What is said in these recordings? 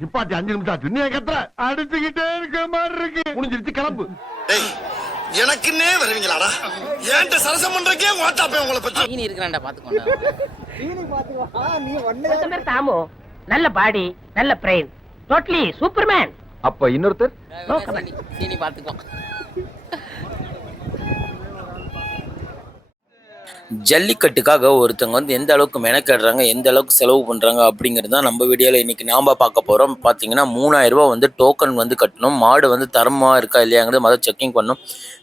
இப்பாட்டி அஞ்சு நிமிஷம் ஆச்சு நீ கத்துற அடிச்சுக்கிட்டே இருக்க மாதிரி இருக்கு முடிஞ்சிருச்சு கிளம்பு எனக்குன்னே வருவீங்களாடா? ஏன்ட்ட சரசம் பண்றக்கே ஓட்டாப்பே உங்களை பத்தி? தீனி இருக்கிறான்டா பாத்துக்கோண்டா தாமு நல்ல பாடி நல்ல பிரெயின் டோட்டலி சூப்பர்மேன் அப்ப இன்னொருத்தர்? சீனி சீனி ஜல்லிக்கட்டுக்காக ஒருத்தவங்க வந்து எந்த அளவுக்கு மெனக்கடுறாங்க எந்த அளவுக்கு செலவு பண்ணுறாங்க அப்படிங்கிறது தான் நம்ம வீடியோவில் இன்றைக்கி நாம பார்க்க போகிறோம் பார்த்தீங்கன்னா மூணாயிரம் ரூபாய் வந்து டோக்கன் வந்து கட்டணும். மாடு வந்து தரமாக இருக்கா இல்லையாங்கிறது மொதல் செக்கிங் பண்ணணும்.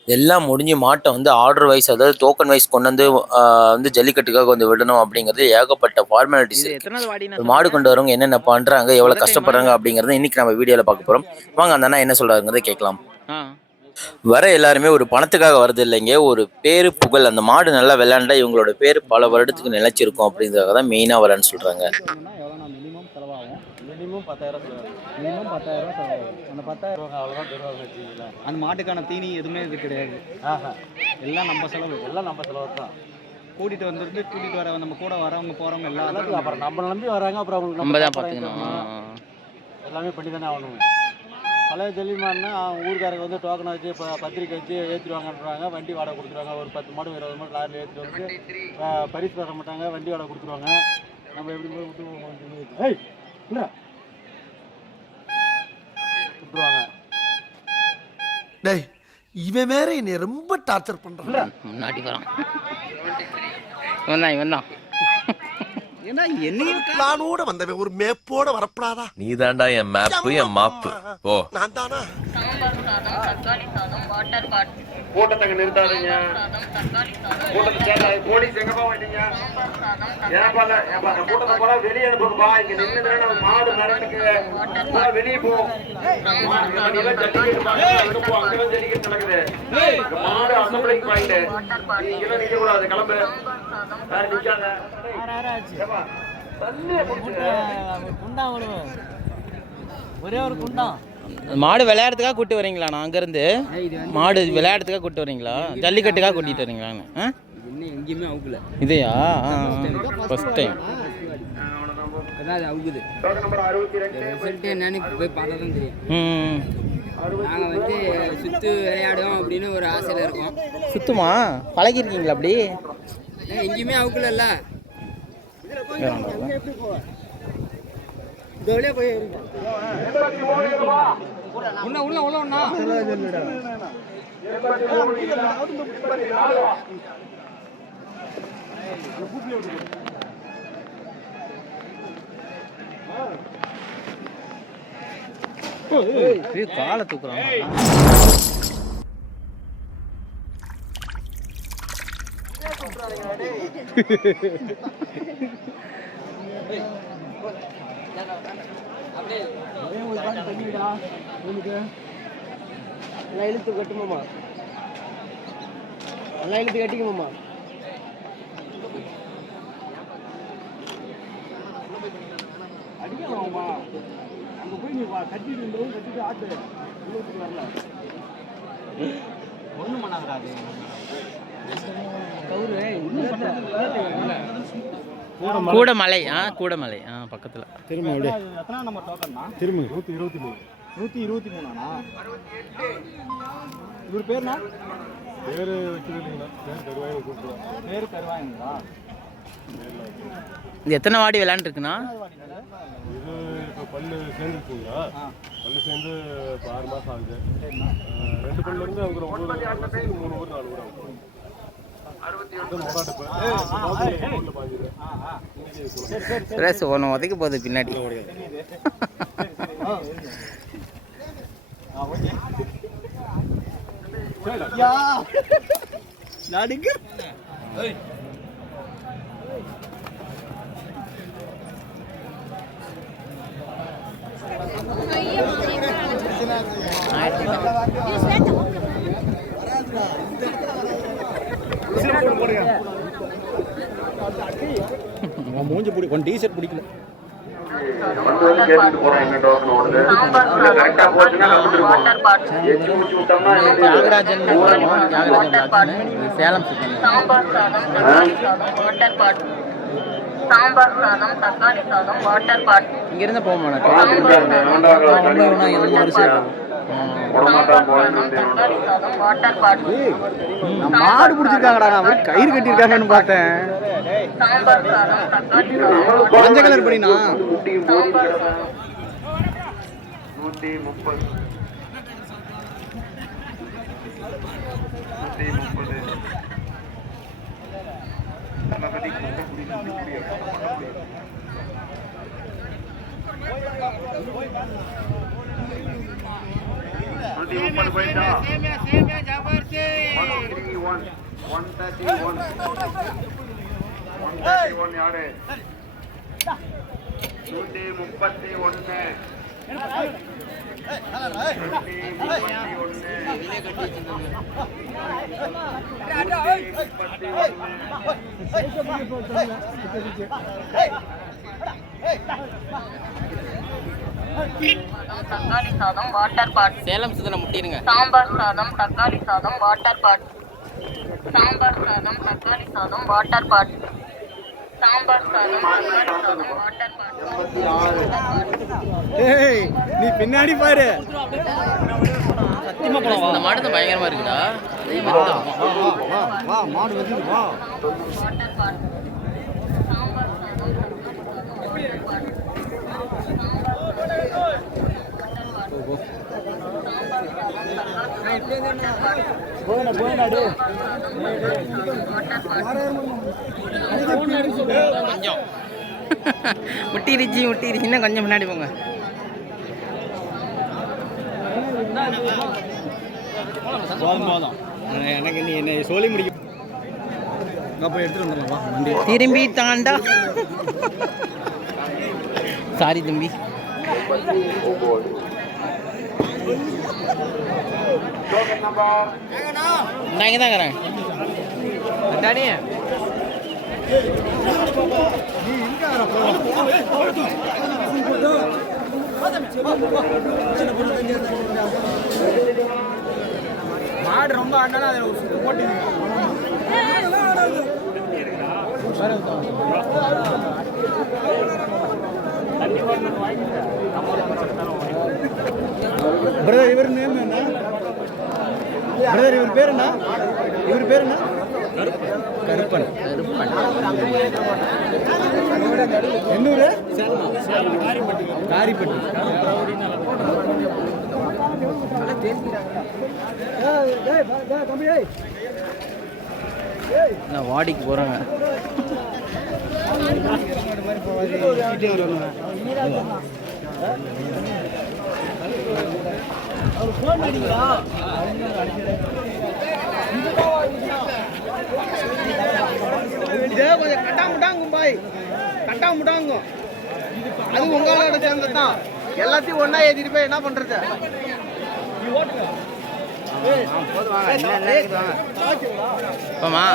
இதெல்லாம் முடிஞ்சு மாட்டை வந்து ஆர்டர் வைஸ் அதாவது டோக்கன் வைஸ் கொண்டு வந்து வந்து ஜல்லிக்கட்டுக்காக வந்து விடணும் அப்படிங்கிறது ஏகப்பட்ட ஃபார்மாலிட்டிஸ் மாடு கொண்டு வரவங்க என்னென்ன பண்ணுறாங்க எவ்வளோ கஷ்டப்படுறாங்க அப்படிங்கிறத இன்றைக்கி நம்ம வீடியோவில் பார்க்க போகிறோம் வாங்க அந்த அண்ணா என்ன சொல்கிறாங்கிறத கேட்கலாம். வர எல்லாருமே ஒரு பணத்துக்காக வரது இல்லைங்க. ஒரு பேரு புகழ் அந்த மாடு நல்லா விளையாண்டா இவங்களோட பேர் பல வருடத்துக்கு நிலைச்சிருக்கும் அப்படின்றதுக்காக தான் மெயினாக வரேன்னு சொல்கிறாங்க மினிமம் பத்தாயிரம் மினிமம் பத்தாயிரம் செலவாகும். அந்த பத்தாயிரம் அவ்வளோதான் தருவாங்க வச்சுங்களேன் அந்த மாட்டுக்கான தீனி எதுவுமே இது கிடையாது. ஆஹா. எல்லாம் நம்ம செலவு. எல்லாம் நம்ம செலவு தான். கூட்டிட்டு வந்துருந்து கூட்டிட்டு வர நம்ம கூட வரவங்க போறவங்க எல்லாரும் அப்புறம். நம்ம நம்பி வராங்க அப்புறம் அவங்களுக்கு நம்ம தான் பார்த்துக்கணும். எல்லாமே பண்ணி தானே ஆகணும். பழைய ஜல்லிமான்னா ஊருக்காரங்க வந்து டோக்கன் வச்சு இப்போ பத்திரிக்கை வச்சு ஏற்றிடுவாங்கன்றாங்க வண்டி வாடகை கொடுத்துருவாங்க. ஒரு பத்து மாடு இருபது மாடு லாரியில் ஏற்றிட்டு வந்து பரிசு தர மாட்டாங்க. வண்டி வாடகை கொடுத்துருவாங்க. நம்ம எப்படி ஏய் இல்ல. விட்டுருவாங்க. டேய் இவன் வேற என்னை ரொம்ப டார்ச்சர் பண்றான். முன்னாடி வரான். இவன் தான் இவன் தான் ஏன்னா என்னையும் பிளானோட வந்தவன் ஒரு மேப்போட வரப்படாதா? நீ தாண்டா என் மேப்பு என் மாப்பு ஓ நான் தானா கூட்டத்துக்கு நிறுத்தாதீங்க. கூட்டத்தை சேர்த்தாது போலீஸ் எங்கப்பா வந்தீங்க ஏன்பா இல்ல, ஏன்பா, அந்த கூட்டத்தை போல வெளியே அனுப்புங்கப்பா. இங்க நின்று நம்ம மாடு போல வெளியே போ. ஜல்லிக்கட்டு நடக்குது. மாடு அசம்பிளிங் பாயிண்ட் நீ இங்கெல்லாம் நிக்க கூடாது கிளம்பு ஒரே ஒரு மாடு விளையாடுறதுக்காக கூட்டு வரீங்களாண்ணா அங்கேருந்து மாடு விளையாடுறதுக்காக கூட்டு வரீங்களா? ஜல்லிக்கட்டுக்காக கூட்டிட்டு வரீங்களான்னு ஆ? எங்கேயுமே அவுக்கல. இதையா? ஃபஸ்ட் டைம் அது அவுக்குது. ரிசல்ட் என்னன்னு போய் பார்த்தா தான் தெரியும் நாங்கள் வந்து சுத்து விளையாடுவோம் அப்படின்னு ஒரு ஆசையில் இருக்கோம். சுத்துமா? பழகிருக்கீங்களா அப்படி? எங்கேயுமே அவுக்கலல்ல இதோடய போய் உள்ள உள்ள உள்ள ஒண்ணா காலை தூக்குறான் நல்லா இழுத்து கட்டுமாமா நல்லா இழுத்து கட்டிக்குமாமா அடிக்கலாமா அங்கே போய் நீ கட்டிட்டு இருந்தோம் கட்டிட்டு ஆட்டு உள்ளத்துக்கு வரல ஒன்றும் அது. கூடமலை ஆ கூடமலை ஆ பக்கத்தில். திரும்ப எத்தனை நம்பர் டோக்கன்னா திரும்ப. நூற்றி இருபத்தி மூணு. நூற்றி இருபத்தி மூணாண்ணா இவர் பேர்னா? பேரு வைக்கிறீங்களா பேர் தருவாய் கூப்பிடுவோம் பேர் தருவாங்களா இது எத்தனை வாடி விளையாண்டுருக்குண்ணா? இது இப்போ பல்லு சேர்ந்துருக்குங்களா பல்லு சேர்ந்து இப்போ ஆறு மாதம் ஆகுது. ரெண்டு பல்ல இருந்து அவங்க ஒரு மூணு ஊர் நாலு ஊர் ஆகும். சுரேஷ் ஒன்று உதைக்க போகுது பின்னாடி. யா. நடுங்க உன் மூஞ்சி பிடி உன் டிஷர்ட் பிடிக்கல வந்து வந்து கேட்டுட்டு போறோம் என்ன டோக்கன் ஓடுது கரெக்டா போச்சுன்னா நம்ம இருக்கோம் எச்சு முடிச்சு விட்டோம்னா தியாகராஜன் தியாகராஜன் ராஜன் சேலம் சாம்பார் சாதம் தக்காளி சாதம் வாட்டர் பாட் சாம்பார் சாதம் தக்காளி சாதம் வாட்டர் பாட் இங்கிருந்து போக மாட்டேன் மாடு பிடிச்சிருக்காங்கடா நான் கயிறு கட்டியிருக்காங்கன்னு பார்த்தேன். மஞ்சள் கலர் முப்பது. முப்பது. நூத்தி முப்பது போயிட்டா one three one one thirty one one thirty one யாரு நூத்தி முப்பத்தி ஒன்னு முப்பத்தி நூத்தி முப்பத்தி ஒன்னு சாதம் தக்காளி சாதம் வாட்டர் பாட் சேலம் சுத்தனை முட்டிருங்க சாம்பார் சாதம் தக்காளி சாதம் வாட்டர் பாட் சாம்பார் சாதம் தக்காளி சாதம் வாட்டர் பாட் சாம்பார் சாதம் தக்காளி சாதம் வாட்டர் பாட் ஏய் நீ பின்னாடி பாரு. சத்தியமா போலாம் இந்த மாடு பயங்கரமா இருக்குடா. அதே வா வா வா வா மாடு வந்து வா வாட்டர் பாட் சாம்பார் சாதம் தக்காளி சாதம் வாட்டர் பாட் போன போனாடு கொஞ்சம் முட்டிருச்சு முட்டிருச்சுன்னா கொஞ்சம் முன்னாடி போங்க. எனக்கு நீ என்னை சொல்லி முடிக்க திரும்பி தாண்டா. சாரி தம்பி. டோக்கன் நம்பர் நான் இங்கே தான் மாடு ரொம்ப ஆடினாலும் அதில் ஒரு போட்டி பிரதர் இவர் நேம் என்ன? பிரதர் இவர் பேர் என்ன? இவர் பேர் என்ன? கருப்பன். என்னூர் காரிப்பட்டி. நான் வாடிக்கு போகிறேங்க இதே கொஞ்சம் கட்டா முட்டாங்கும் பாய் கட்டா முட்டாங்கும் அது உங்களோட சேர்ந்தது தான் எல்லாத்தையும் ஒன்னா ஏத்திட்டு போய் என்ன பண்றது போமா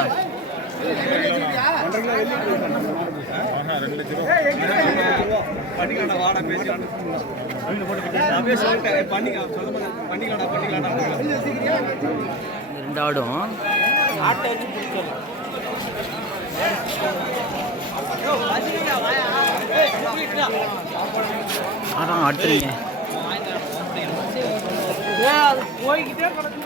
பண்ணிக்கலாம்டா வாடா பேசி சொல்லிட்டேன் பண்ணிக்கலாம் அதான் பண்ணிக்கலாம்டா போய்கிட்டே கிடக்கு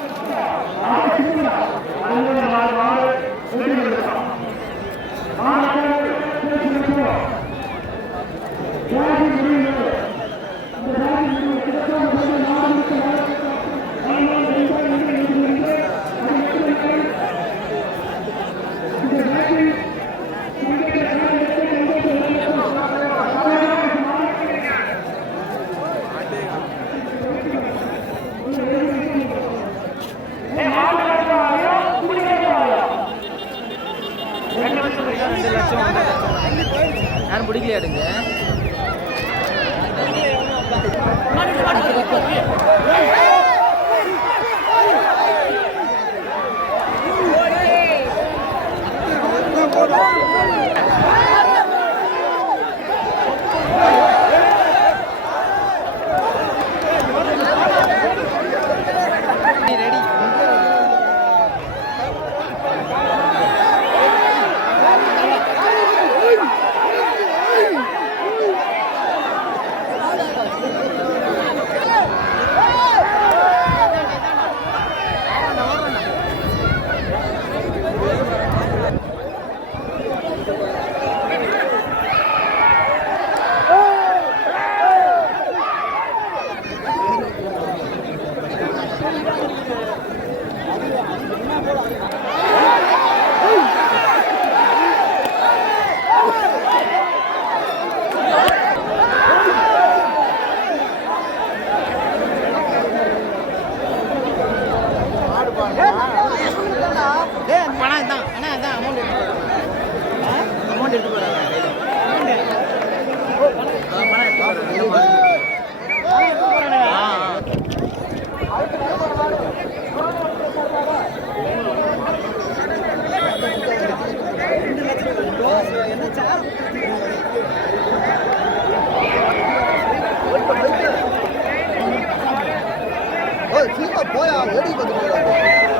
你老婆呀我的一个都没老